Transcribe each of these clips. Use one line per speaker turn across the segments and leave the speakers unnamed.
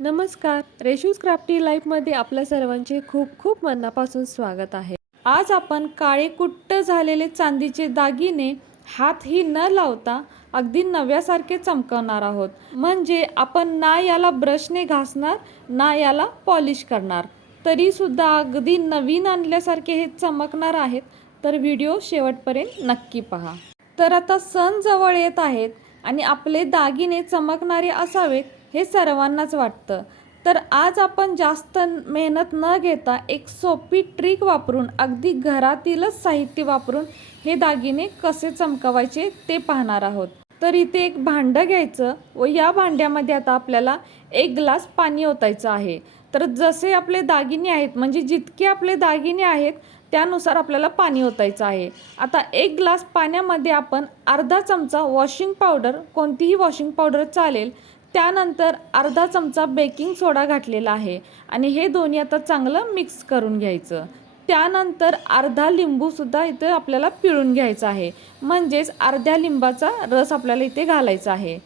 नमस्कार. रेशूज क्राफ्टी लाईफमध्ये आपल्या सर्वांचे खूप खूप मनापासून स्वागत आहे. आज आपण काळे कुट्ट झालेले चांदीचे दागिने हातही न लावता अगदी नव्यासारखे चमकवणार आहोत. म्हणजे आपण ना याला ब्रशने घासणार ना याला पॉलिश करणार. तरीसुद्धा अगदी नवीन आणल्यासारखे हे चमकणार आहेत. तर व्हिडिओ शेवटपर्यंत नक्की पहा. तर आता सण जवळ येत आहेत आणि आपले दागिने चमकणारे असावेत हे सर्वांनाच वाटतं. तर आज आपण जास्त मेहनत न घेता एक सोपी ट्रिक वापरून अगदी घरातीलच साहित्य वापरून हे दागिने कसे चमकवायचे ते पाहणार आहोत. तर इथे एक भांडं घ्यायचं व या भांड्यामध्ये आता आपल्याला एक ग्लास पाणी ओतायचं आहे. तर जसे आपले दागिने आहेत म्हणजे जितके आपले दागिने आहेत त्यानुसार आपल्याला पाणी ओतायचं आहे. आता एक ग्लास पाण्यामध्ये आपण अर्धा चमचा वॉशिंग पावडर कोणतीही वॉशिंग पावडर चालेल त्यानंतर अर्धा चमचा बेकिंग सोडा घातलेला आहे आणि हे दोन्ही आता चांगलं मिक्स करून घ्यायचं. त्यानंतर अर्धा लिंबूसुद्धा इथे आपल्याला पिळून घ्यायचा आहे. म्हणजेच अर्ध्या लिंबाचा रस आपल्याला इथे घालायचा आहे.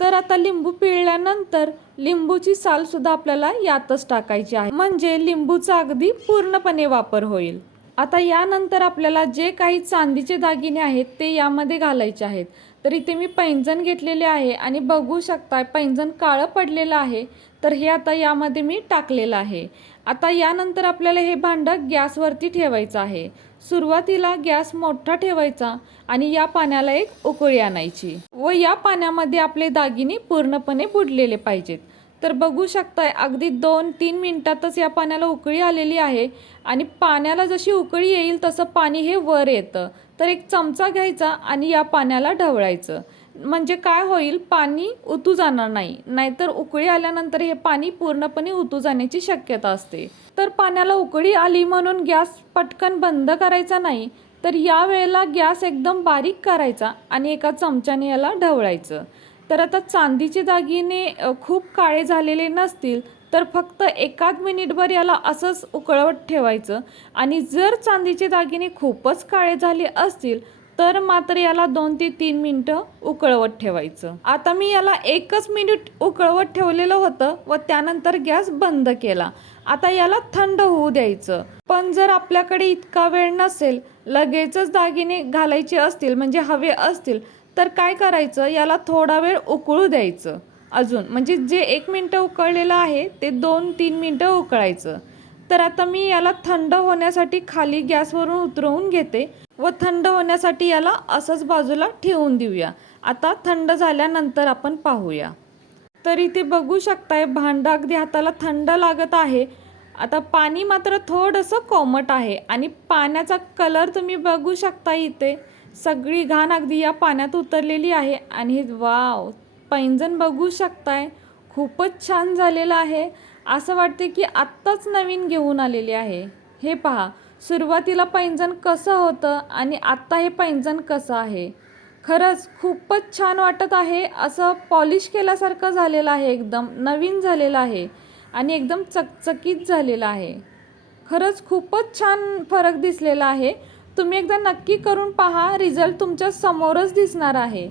तर आता लिंबू पिळल्यानंतर लिंबूची सालसुद्धा आपल्याला यातच टाकायची आहे. म्हणजे लिंबूचा अगदी पूर्णपणे वापर होईल. आता यानंतर आपल्याला जे काही चांदीचे दागिने आहेत ते यामध्ये घालायचे आहेत. तर इथे मी पैंजण घेतलेले आहे आणि बघू शकता पैंजण काळं पडलेलं आहे. तर हे आता यामध्ये मी टाकलेलं आहे. आता यानंतर आपल्याला हे भांडं गॅसवरती ठेवायचं आहे. सुरुवातीला गॅस मोठा ठेवायचा आणि या पाण्याला एक उकळी आणायची व या पाण्यामध्ये आपले दागिने पूर्णपणे बुडलेले पाहिजेत. तर बघू शकताय अगदी दोन तीन मिनिटातच या पाण्याला उकळी आलेली आहे आणि पाण्याला जशी उकळी येईल तसं पाणी हे वर येतं. तर एक चमचा घ्यायचा आणि या पाण्याला ढवळायचं. म्हणजे काय होईल पाणी उतू जाणार नाही नाहीतर उकळी आल्यानंतर हे पाणी पूर्णपणे उतू जाण्याची शक्यता असते. तर पाण्याला उकळी आली म्हणून गॅस पटकन बंद करायचा नाही तर या वेळेला गॅस एकदम बारीक करायचा आणि एका चमच्याने याला ढवळायचं. तर आता चांदीचे दागिने खूप काळे झालेले नसतील तर फक्त एकाच मिनिटभर याला असंच उकळवत ठेवायचं. आणि जर चांदीचे दागिने खूपच काळे झाले असतील तर मात्र याला दोन ते तीन मिनटं उकळवत ठेवायचं. आता मी याला एकच मिनिट उकळवत ठेवलेलं होतं व त्यानंतर गॅस बंद केला. आता याला थंड होऊ द्यायचं. पण जर आपल्याकडे इतका वेळ नसेल लगेचच दागिने घालायचे असतील म्हणजे हवे असतील तर काय करायचं? याला थोडा वेळ उकळू द्यायचं. अजून म्हणजे जे एक मिनटं उकळलेलं आहे ते दोन तीन मिनटं उकळायचं. तर आता मी याला थंड होण्यासाठी खाली गॅसवरून उतरवून घेते व थंड होण्यासाठी याला असंच बाजूला ठेवून देऊया. आता थंड झाल्यानंतर आपण पाहूया. तर इथे बघू शकताय भांडं अगदी हाताला थंड लागत आहे. आता पाणी मात्र थोडंसं कोमट आहे आणि पाण्याचा कलर तुम्ही बघू शकता इथे. सगळी घाण अगदी या पाण्यात उतरलेली आहे आणि वाव पैंजण बघू शकताय. खूपच छान झालेलं आहे. असं वाटते की आत्ताच नवीन घेऊन आलेली आहे. हे पहा सुरुवातीला पैंजण कसं होतं आणि आत्ता हे पैंजण कसं आहे? खरंच खूपच छान वाटत आहे असं पॉलिश केल्यासारखं झालेलं आहे एकदम नवीन झालेलं आहे आणि एकदम चकचकीत झालेलं आहे. खरंच खूपच छान फरक दिसलेला आहे. तुम्ही एकदा नक्की करून पहा रिझल्ट तुमच्या समोरच दिसणार आहे.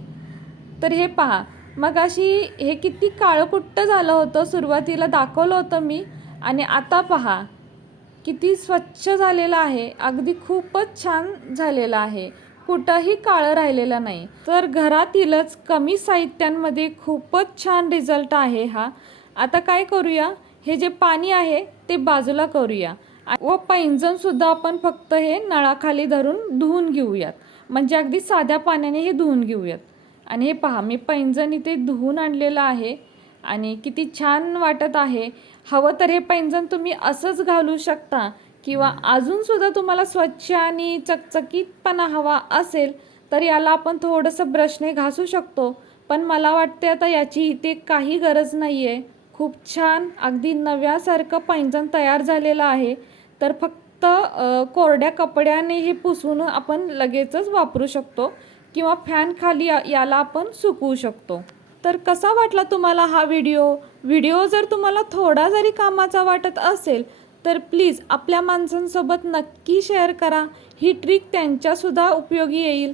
तर हे पहा मग अशी हे किती काळकुट्ट झालं होतं सुरुवातीला दाखवलं होतं मी. आणि आता पहा किती स्वच्छ झालेलं आहे. अगदी खूपच छान झालेलं आहे. कुठंही काळं राहिलेलं नाही. तर घरातीलच कमी साहित्यांमध्ये खूपच छान रिझल्ट आहे हा. आता काय करूया? हे जे पाणी आहे ते बाजूला करूया. व पैंजणसुद्धा आपण फक्त हे नळाखाली धरून धुवून घेऊयात. म्हणजे अगदी साध्या पाण्याने हे धुवून घेऊयात. आणि हे पहा मी पैंजण इथे धुवून आणलेलं आहे आणि किती छान वाटत आहे. हवं तर हे पैंजण तुम्ही असंच घालू शकता किंवा अजूनसुद्धा तुम्हाला स्वच्छ आणि चकचकीतपणा हवा असेल तर याला आपण थोडंसं ब्रशने घासू शकतो. पण मला वाटते आता याची इथे काही गरज नाही आहे खूप छान अगदी नव्यासारखं पैंजण तयार झालेलं आहे. तर फक्त कोरड्या कपड्याने हे पुसून आपण लगेचच वापरू शकतो. किंवा फॅन खाली याला आपण सुकवू शकतो. तर कसा वाटला तुम्हाला हा व्हिडिओ व्हिडिओ जर तुम्हाला थोडा जरी कामाचा वाटत असेल तर प्लीज आपल्या माणसांसोबत नक्की शेअर करा. ही ट्रिक त्यांच्यासुद्धा उपयोगी येईल.